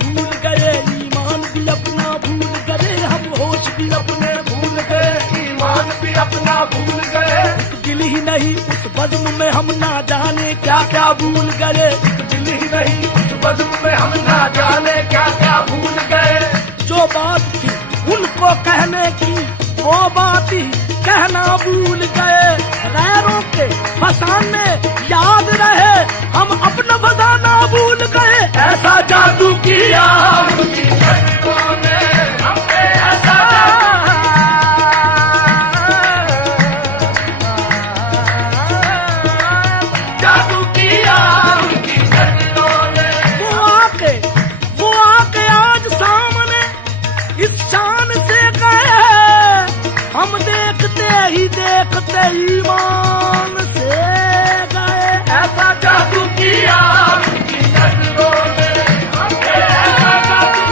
भूल गए, ईमान भी अपना भूल गए, हम होश भी अपने भूल गए, ईमान भी अपना भूल गए। दिल ही नहीं उस बज़्म में हम ना जाने क्या क्या भूल गए, दिल ही नहीं उस बज़्म में हम ना जाने क्या क्या भूल गए। जो बात थी उनको कहने की वो बात ही कहना भूल गए, गैरों के फसाने याद रहे, हम अपना फसाना भूल गए। ऐसा जादू किया उनकी नजरों ने हम पे, ऐसा जादू किया उनकी नजरों ने। वो आके आज सामने इस शान से गए, हम देखते ही देखते ईमान से गए। ऐसा जादू किया उनकी नजरों ने हम पे, ऐसा जादू,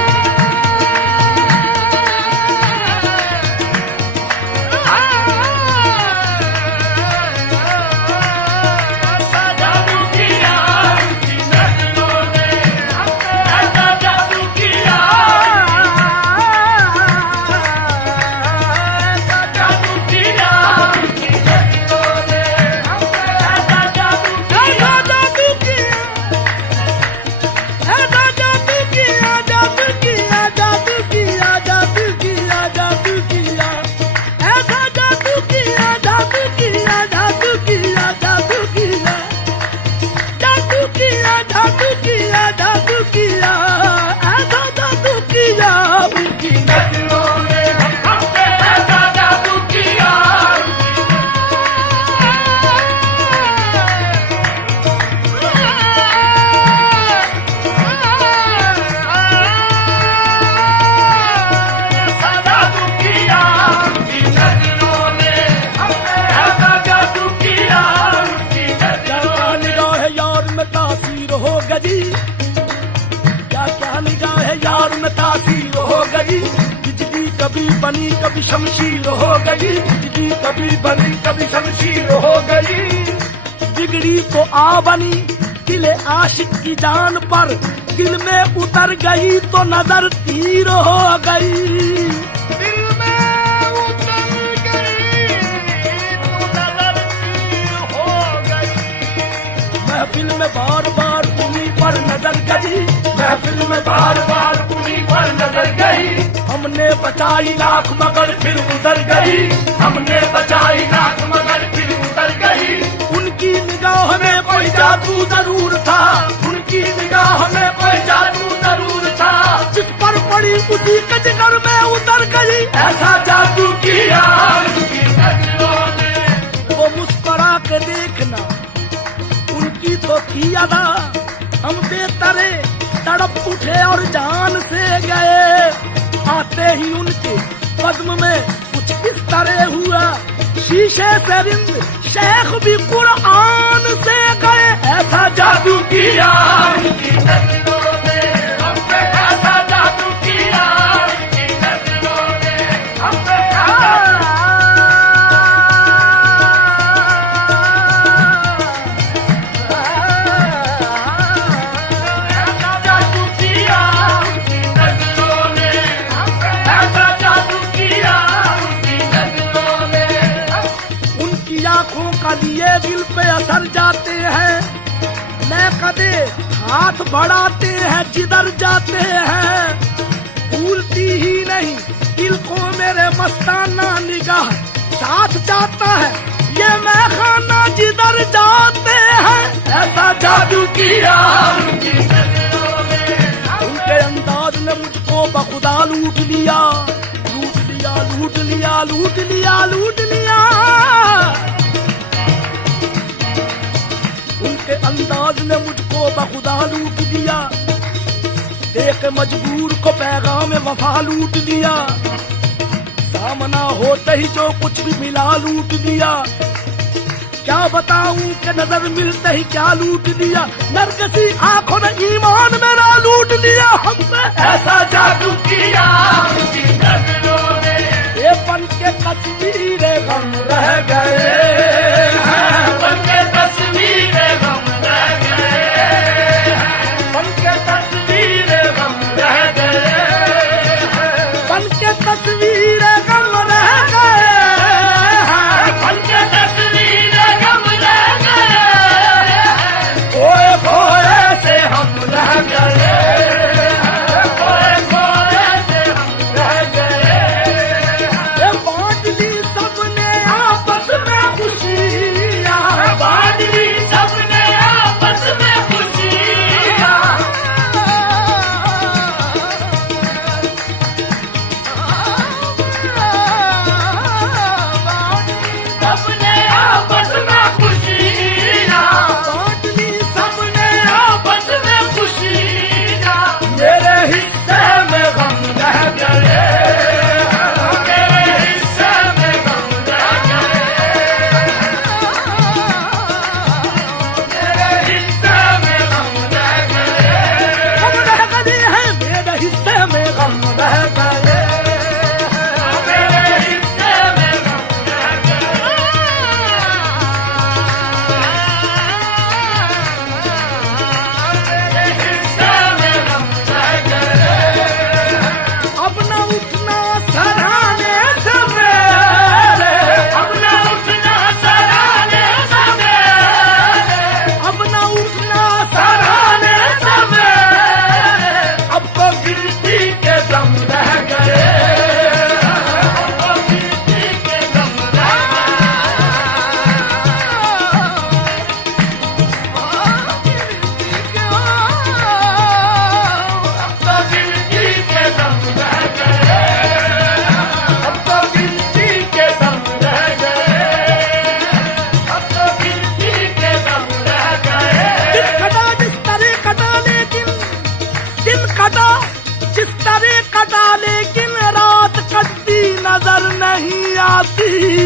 ऐसा जादू किया उनकी नजरों ने हम पे, ऐसा जादू किया, ऐसा जादू किया उनकी नजरों ने हम पे, ऐसा जादू किया। नजरों ने हम पे ऐसा जादू किया, ऐसा जादू किया उनकी नजरों ने हम पे, ऐसा जादू किया उनकी नजरों ने। निगाह यार में तासीर हो गई, क्या क्या निगाह यार में तासीर हो गई, बिजली कभी बनी कभी शमशीर हो गई, बिजली कभी बनी कभी शमशीर हो गई। बिगड़ी तो आ बनी दिले आशिक की जान पर, दिल में उतर गई तो नजर तीर हो गई। दिल में उतर गई तो नजर तीर हो गई। महफिल में बार बार उन्हीं पर नजर गई, महफिल में बार बार उन्हीं पर नजर गई। हमने बचाई लाख मगर फिर उतर गई, हमने बचाई नाक मगर फिर उतर गई। उनकी निगाह में कोई जादू जरूर था, उनकी निगाह में कोई जादू जरूर था, जिस पर पड़ी उसी के जिगर में उतर गई। ऐसा जादू किया उनकी नजरों ने। वो मुस्कुरा के देखना उनकी तो थी अदा, हम बेतरे तड़प उठे और जान से गए। आते ही उनके बज़्म में कुछ इस तरह हुआ, शीशे से रिंद शेख भी कुरान से गए। ऐसा जादू किया उनकी नजरों ने हम पे, ऐसा जादू किया उनकी नजरों ने हम पे, ऐसा जादू किया उनकी नजरों ने हम पे, ऐसा जादू किया उनकी नजरों ने। उनकी आंखों का लिए दिल पे असर जाते हैं, मैं कदे हाथ बढ़ाते हैं जिधर जाते हैं। भूलती ही नहीं दिल को मेरे मस्ताना निगाह, साथ जाता है ये मैं खाना जिधर जाते हैं। ऐसा जादू किया उनकी नजरों ने हम उनके अंदाज ने मुझको बखुदा लूट लिया, लूट लिया लूट लिया लूट लिया लूट लिया। उनके अंदाज ने मुझको बखुदा लूट दिया, देख मजबूर को पैगाम वफा लूट दिया। सामना होते ही जो कुछ भी मिला लूट दिया, क्या बताऊं कि नजर मिलते ही क्या लूट दिया। नरकसी आंखों ने ईमान मेरा लूट लिया हमने। ऐसा जादू किया उनकी नजरों ने, ये बन के तस्वीरें गम रह गए हैं, बन के तस्वीरें गम रह गए हैं, बन के तस्वीरें गम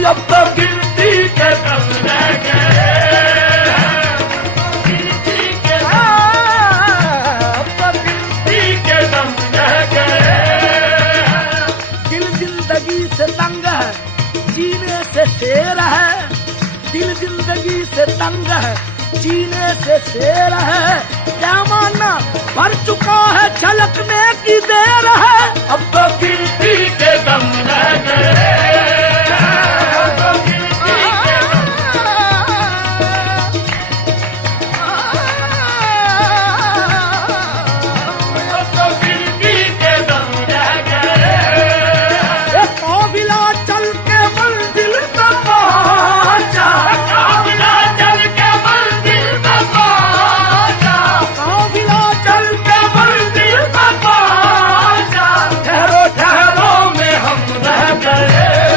अब तो गिनती के दम रह गए, गिनती के अब तो गिनती के दम रह गए। दिल जिंदगी से तंग है, जीने से शेर है। दिल जिंदगी से तंग है, जीने से शेर है। क्या मानना भर चुका है, छलकने की देर है। अब तो गिनती के दम रह गए, अब तो गिनती के अब तो गिनती के दम रह गए। एक काफिला चल के मंजिल तक पहुंचा, काफिला चल के मंजिल तक पहुंचा, काफिला चल के मंजिल तक पहुंचा। ठहरो ठहरो में हम रह गए,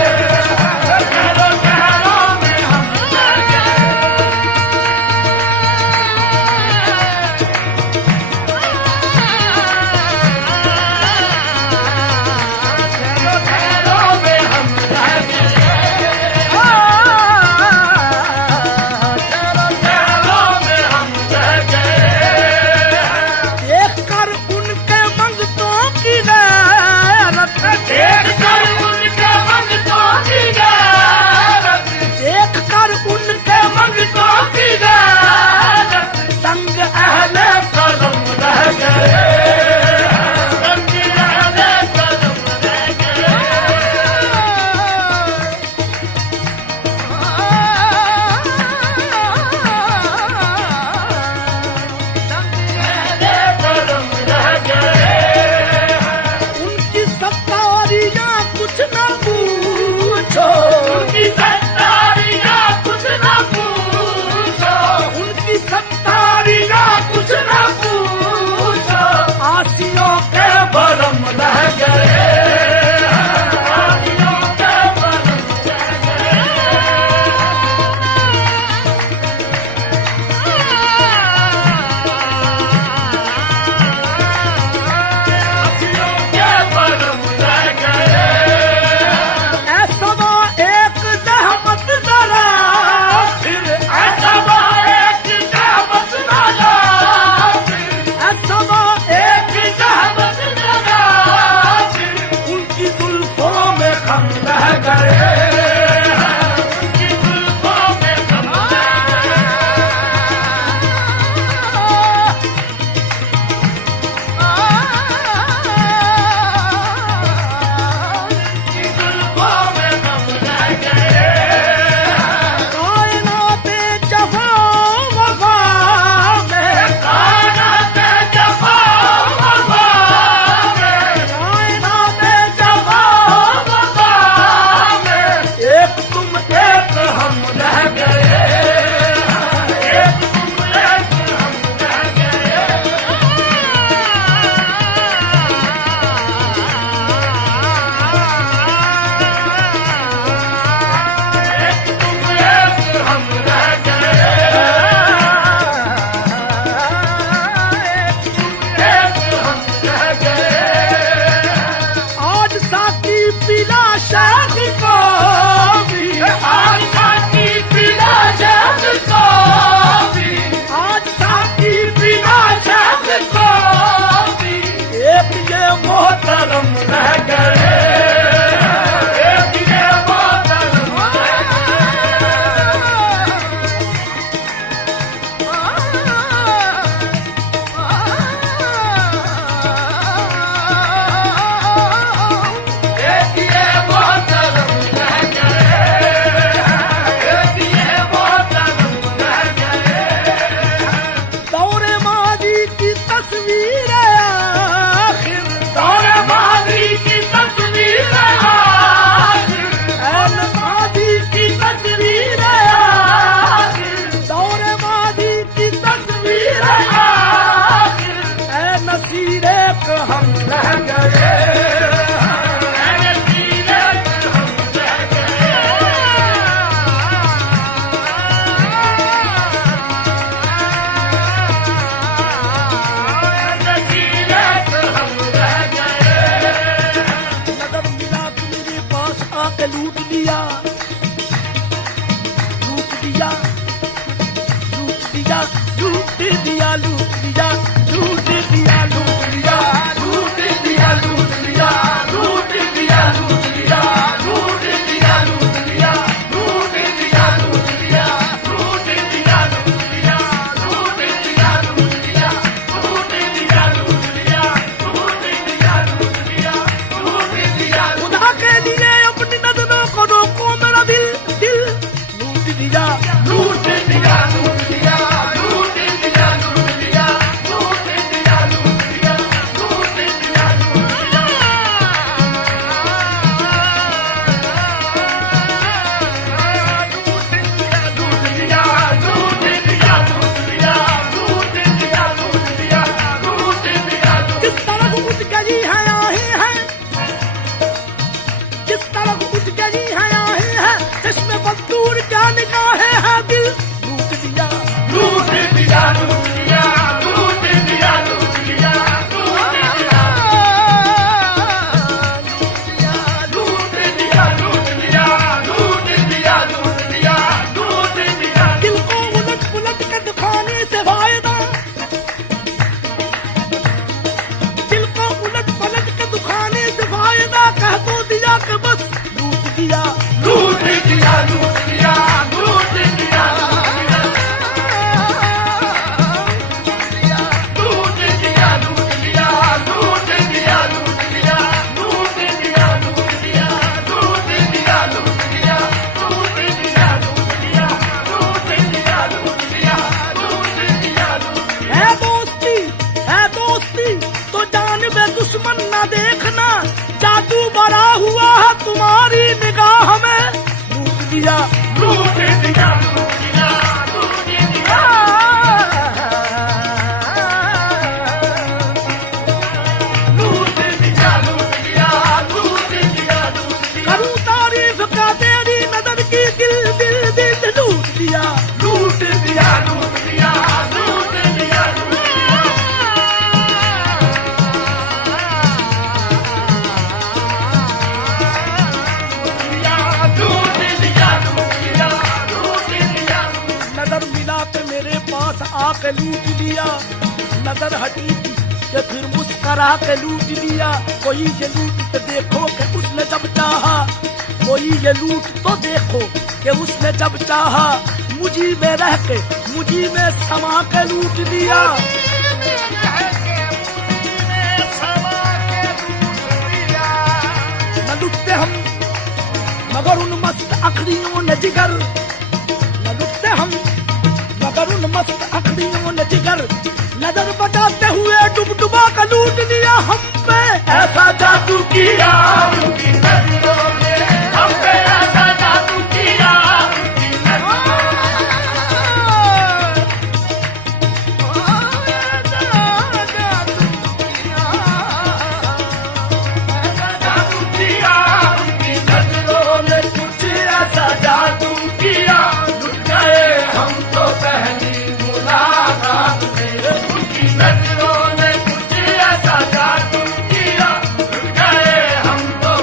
लूट दिया लूट लिया लूट दिया लूट लिया लूट दिया लूट लिया लूट दिया लूट लिया लूट दिया लूट लिया लूट दिया लूट लिया लूट दिया लूट लिया लूट दिया लूट लिया लूट दिया लूट लिया लूट दिया लूट लिया लूट दिया खुदा के लिए अपनी नजरों को रोको मेरा दिल दिल लूट दिया लूट दिया लूट लिया लूट दिया लूट लिया लूट दिया लूट लिया लूट दिया लूट लिया लूट दिया लूट दिया लूट लिया लूट दिया लूट लिया लूट दिया जिस तरफ उठ गई है आहे है जिस तरफ उठ गई है आहे है इसमें बदूर क्या निगाहें है दिल लूट दिया लूट दिया लूट लिया लूट दिया लूट लिया लूट दिया लूट दिया लूट लिया लूट दिया लूट लिया लूट दिया दिल को उलट पुलट कर दिखाने से फायदा दिल को उलट पलट के दिखाने से फायदा कह तो दिया कि बस लूट दिया लूट दिया लूट लिया लूट दिया लूट दिया लूट लिया लूट दिया लूट लिया लूट दिया लूट लिया लूट दिया लूट लिया लूट दिया लूट लिया लूट दिया लूट लिया लूट दिया लूट है दोस्ती तो जानबे दुश्मन न देखना जादू बड़ा हुआ है तुम्हारी निगाह में लूट दिया लूट दिया लूट लिया लूट दिया लूट दिया लूट लिया लूट दिया लूट लिया करूं तारीफ का तेरी नजर की दिल दिल दिल लूट दिया लूट दिया लूट दिया लूट दिया लूट दिया लूट दिया लूट दिया लूट दिया नजर मिला के मेरे पास आके लूट लिया नजर हटी थी कि फिर मुस्करा के लूट लिया कोई ये लूट तो देखो कि उसने जब चाहा कोई ये लूट तो देखो कि उसने जब चाहा मुझी में रह के मुझी में समा के लूट लिया न लुटते हम मगर उन मस्त अखड़ियों ने जिगर न लुटते हम मगर उन मस्त अखड़ियों ने जिगर नजर बचाते हुए डुबडुबा का लूट लिया हम पे ऐसा जादू किया उनकी नजरों ने हम पे ऐसा जादू किया उनकी नजरों जादू किया उनकी नजरों ने कुछ ऐसा जादू किया लुट गए हम तो पहली मुलाकात में उनकी नजरों ने कुछ ऐसा जादू किया लुट गए हम तो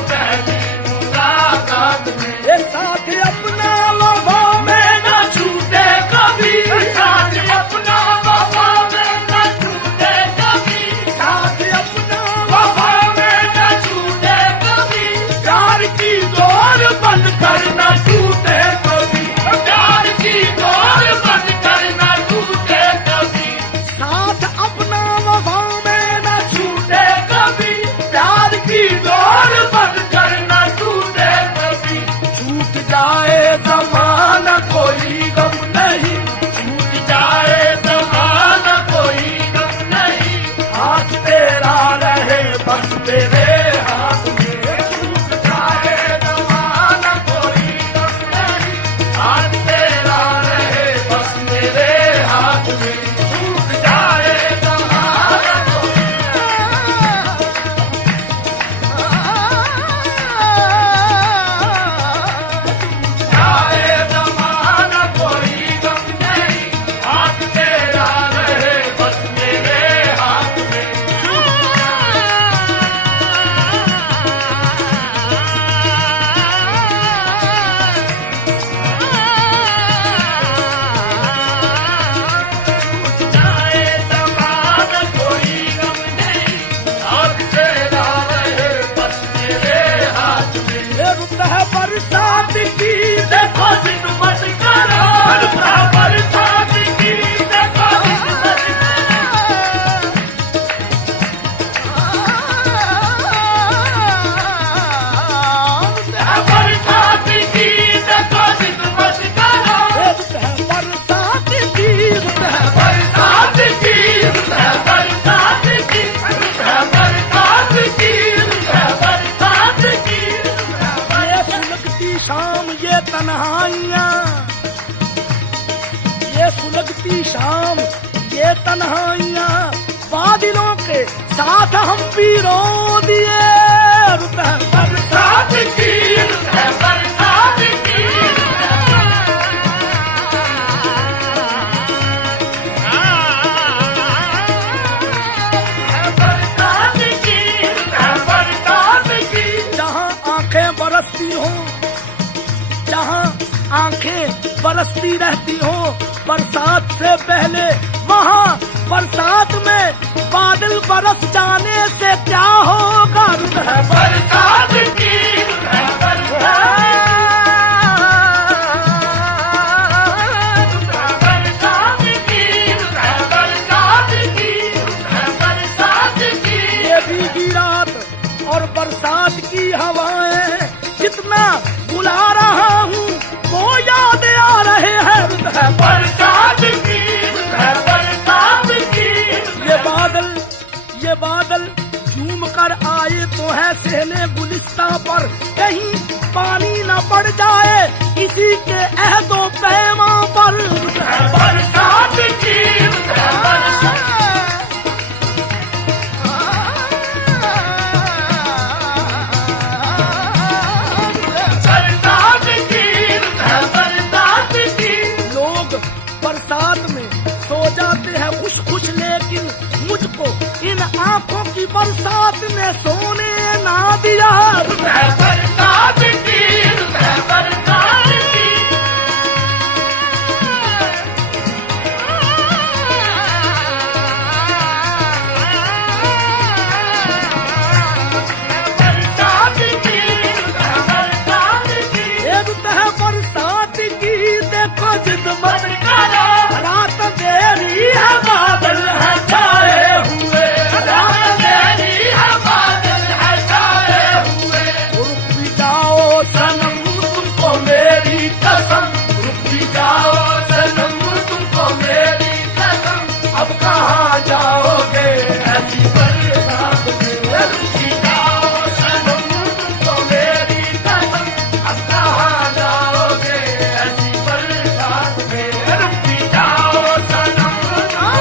तन्हाइयां, बादलों के साथ हम भी रो दिए। रुत है बरसात की, रुत है बरसात की, बरसात की, बरसात की। जहाँ आंखें बरसती हो, जहाँ आंखें बरसती रहती हो बरसात से पहले, वहाँ बरसात में बादल बरस जाने से क्या होगा। रुत है बरसात की, रुत है बरसात की, रुत है बरसात की, रुत है बरसात की। ये भीगी रात और बरसात की हवाएं, जितना बुला रहा हूँ वो याद आ रहे हैं। रुत है बरसात की, रुत है बरसात की। ये बादल झूम कर आए तो है सहने गुलिस्ता पर, कहीं पानी न पड़ जाए किसी के अहदो पैमा पर। रुत है बरसात की, रुत है बरसात की, रुत है बरसात की। लोग बरसात में सो जाते हैं खुश खुश, लेकिन मुझको इन आंखों की बरसात ने सोने ना दिया। रुत है बरसात की, रुत है बरसात की। बरसात की, रुत है बरसात की। ये रुत है बरसात की, देखो जिद मत करो, रात देरी है बादल है छाए हुए। रात तेरी है, बादल है छाए हुए। रुक भी जाओ सनम तुमको मेरी कसम, रुक भी जाओ सनम, तुमको मेरी कसम। अब कहाँ जाओगे ऐसी बरसात में, रुक भी जाओ सनम, तुमको मेरी कसम। अब कहाँ जाओगे ऐसी बरसात में, रुक भी जाओ सनम, तुमको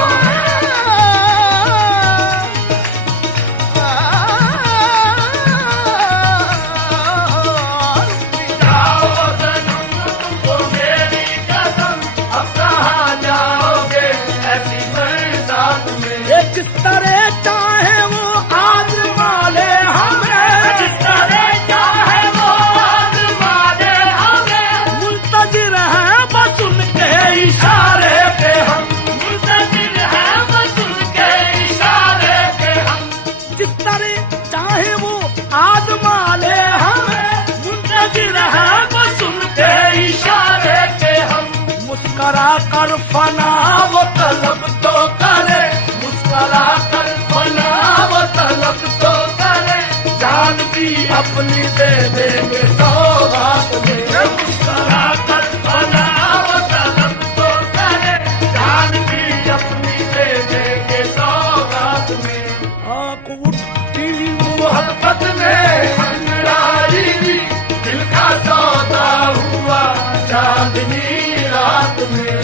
जाओ सनम, तुमको मेरी कसम। अब कहाँ जाओगे ऐसी बरसात में। ये किस तरह चाहे वो आजमा ले हमें, जिस तरह चाहे वो आज़मा दे हमें। मुंतजिर है बस उनके इशारे पे हम। मुंतज़िर है बस उनके इशारे पे हम। जिस तरह चाहे वो आजमा ले हमें, मुंतजिर है बस उनके इशारे पे हम। मुस्करा कर फना वो तलब तो करे, मुस्कुरा कर फना वो तलब तो करे। जान भी अपनी दे देंगे सौगात में, मुस्कुरा कर फना वो तलब तो करे। जान भी अपनी दे देंगे सौगात में। आंख उठती मोहब्बत में अंगड़ाई दी, दिल का सौदा हुआ चांदनी रात में।